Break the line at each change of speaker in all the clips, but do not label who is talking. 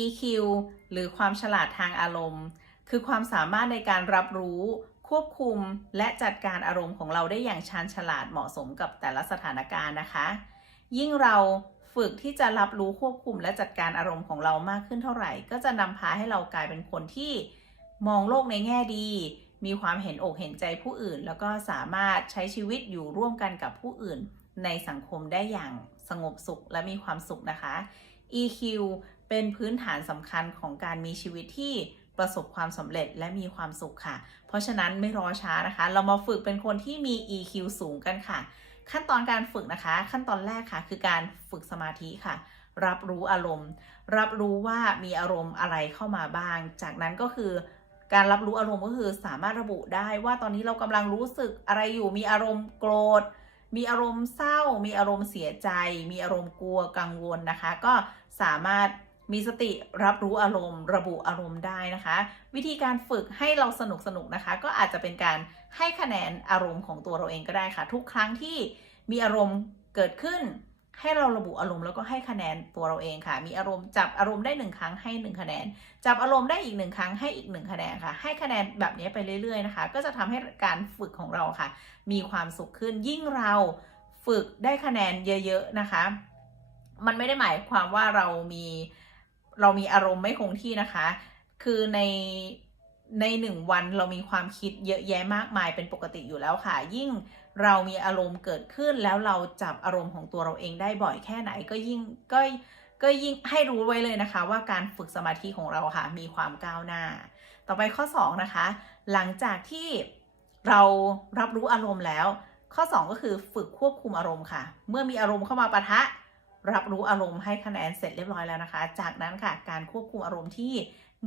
EQ หรือความฉลาดทางอารมณ์ คือความสามารถในการรับรู้ ควบคุมและจัดการอารมณ์ของเราได้อย่างชาญฉลาดเหมาะสมกับแต่ละสถานการณ์นะคะ ยิ่งเราฝึกที่จะรับรู้ควบคุมและจัดการอารมณ์ของเรามากขึ้นเท่าไหร่ ก็จะนำพาให้เรากลายเป็นคนที่มองโลกในแง่ดี มีความเห็นอกเห็นใจผู้อื่น แล้วก็สามารถใช้ชีวิตอยู่ร่วมกันกับผู้อื่น ในสังคมได้อย่างสงบสุขและมีความสุขนะคะ EQ เป็นพื้นฐานสำคัญของการมีชีวิตที่ประสบความสำเร็จและมีความสุขค่ะ เพราะฉะนั้นไม่รอช้านะคะ เรามาฝึกเป็นคนที่มี EQ สูงกันค่ะ ขั้นตอนการฝึกนะคะ ขั้นตอนแรกค่ะ คือการฝึกสมาธิค่ะ รับรู้อารมณ์ รับรู้ว่ามีอารมณ์อะไรเข้ามาบ้าง จากนั้นก็คือการรับรู้อารมณ์ก็คือสามารถระบุได้ว่าตอนนี้เรากำลังรู้สึกอะไรอยู่ มีอารมณ์โกรธ มีอารมณ์เศร้า มีอารมณ์เสียใจ มีอารมณ์กลัวกังวลนะคะ ก็สามารถ มีสติรับรู้อารมณ์ ระบุอารมณ์ได้นะคะ วิธีการฝึกให้เราสนุกสนุกนะคะ ก็อาจจะเป็นการให้คะแนนอารมณ์ของตัวเราเองก็ได้ค่ะ ทุกครั้งที่มีอารมณ์เกิดขึ้น ให้เราระบุอารมณ์แล้วก็ให้คะแนนตัวเราเองค่ะ มีอารมณ์จับอารมณ์ได้หนึ่งครั้งให้หนึ่งคะแนน จับอารมณ์ได้อีกหนึ่งครั้งให้อีกหนึ่งคะแนนค่ะ ให้คะแนนแบบนี้ไปเรื่อย ๆนะคะ ก็จะทำให้การฝึกของเราค่ะ มีความสุขขึ้นยิ่งเราฝึกได้คะแนนเยอะ ๆนะคะ มันไม่ได้หมายความว่าเรามี เรามีอารมณ์ไม่คงที่นะคะ คือในในหนึ่งวันเรามีความคิดเยอะแยะมากมายเป็นปกติอยู่แล้วค่ะ ยิ่งเรามีอารมณ์เกิดขึ้นแล้วเราจับอารมณ์ของตัวเราเองได้บ่อยแค่ไหนก็ยิ่งก็ก็ยิ่งให้รู้ไว้เลยนะคะ ว่าการฝึกสมาธิของเราค่ะ มีความก้าวหน้า ต่อไปข้อ 2 นะคะ หลังจากที่เรารับรู้อารมณ์แล้ว ข้อ 2 ก็คือฝึกควบคุมอารมณ์ค่ะ เมื่อมีอารมณ์เข้ามาปะทะ รับรู้อารมณ์ให้คะแนนเสร็จเรียบร้อยแล้วนะคะ จากนั้นค่ะการควบคุมอารมณ์ที่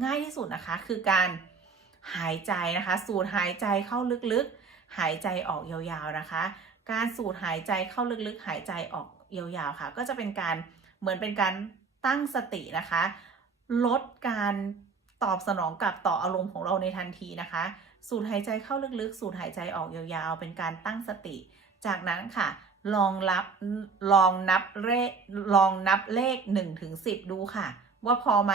ง่ายที่สุดนะคะ คือการหายใจนะคะ สูดหายใจเข้าลึกๆ หายใจออกยาวๆนะคะ การสูดหายใจเข้าลึกๆ หายใจออกยาวๆค่ะ ก็จะเป็นการเหมือนเป็นการตั้งสตินะคะ ลดการตอบสนองกลับต่ออารมณ์ของเราในทันทีนะคะ สูดหายใจเข้าลึกๆ สูดหายใจออกยาวๆ เป็นการตั้งสติ จากนั้นค่ะ ลองรับลองนับเลขลองนับเลข1ถึง10ดูค่ะ ว่าพอไหม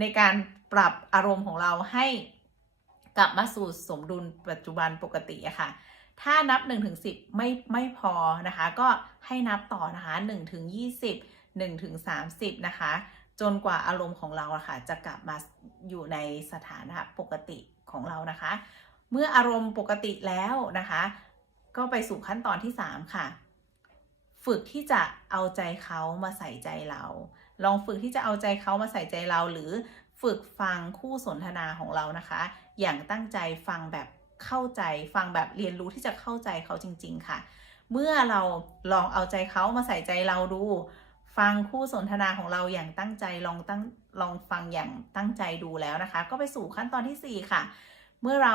ในการปรับอารมณ์ของเราให้กลับมาสู่สมดุลปัจจุบันปกติอะค่ะ ถ้านับ1ถึง10ไม่ไม่พอนะคะ ก็ให้นับต่อนะคะ1ถึง20 1ถึง30นะคะ จนกว่าอารมณ์ของเราอะค่ะจะกลับมาอยู่ในสถานะปกติของเรานะคะ เมื่ออารมณ์ปกติแล้วนะคะ ก็ไปสู่ขั้นตอนที่ 3 ค่ะ ฝึกที่จะเอาใจเขามาใส่ใจเรา ลองฝึกที่จะเอาใจเขามาใส่ใจเรา หรือฝึกฟังคู่สนทนาของเรานะคะ อย่างตั้งใจฟังแบบเข้าใจ ฟังแบบเรียนรู้ที่จะเข้าใจเขาจริง ๆ ค่ะ เมื่อเราลองเอาใจเขามาใส่ใจเราดู ฟังคู่สนทนาของเราอย่างตั้งใจลองตั้งลองฟังอย่างตั้งใจดูแล้วนะคะ ก็ไปสู่ขั้นตอนที่ 4 ค่ะ เมื่อเรา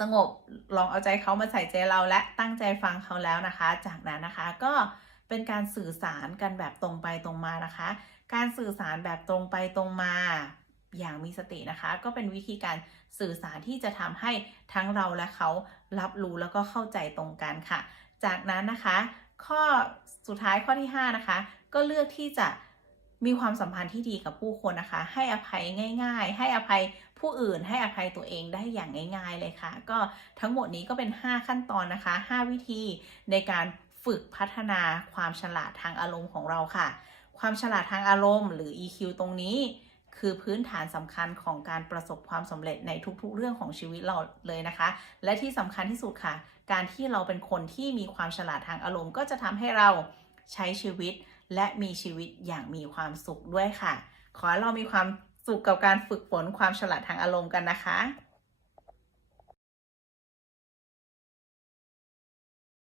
สงบลองเอาใจเขามาใส่ใจเราและตั้งใจฟังเขาแล้วนะคะ จากนั้นนะคะก็เป็นการสื่อสารกันแบบตรงไปตรงมานะคะ การสื่อสารแบบตรงไปตรงมา อย่างมีสตินะคะ ก็เป็นวิธีการสื่อสารที่จะทำให้ทั้งเราและเขารับรู้แล้วก็เข้าใจตรงกันค่ะ จากนั้นนะคะ ข้อสุดท้ายข้อที่ 5 นะคะ ก็เลือกที่จะ มีความสัมพันธ์ที่ดีกับผู้คนนะคะ ให้อภัยง่าย ๆ ให้อภัยผู้อื่น ให้อภัยตัวเองได้อย่างง่าย ๆ เลยค่ะ ก็ทั้งหมดนี้ก็เป็น 5 ขั้นตอนนะคะ 5 วิธีในการฝึกพัฒนาความฉลาดทางอารมณ์ของเราค่ะ ความฉลาดทางอารมณ์หรือ EQ ตรงนี้ คือพื้นฐานสำคัญของการประสบความสำเร็จในทุกๆ เรื่องของชีวิตเราเลยนะคะ และที่สำคัญที่สุดค่ะ การที่เราเป็นคนที่มีความฉลาดทางอารมณ์ ก็จะทำให้เราใช้ชีวิตและมีชีวิตอย่างมีความสุขด้วยค่ะ ขอให้เรามีความสุขกับการฝึกฝนความฉลาดทางอารมณ์กันนะคะ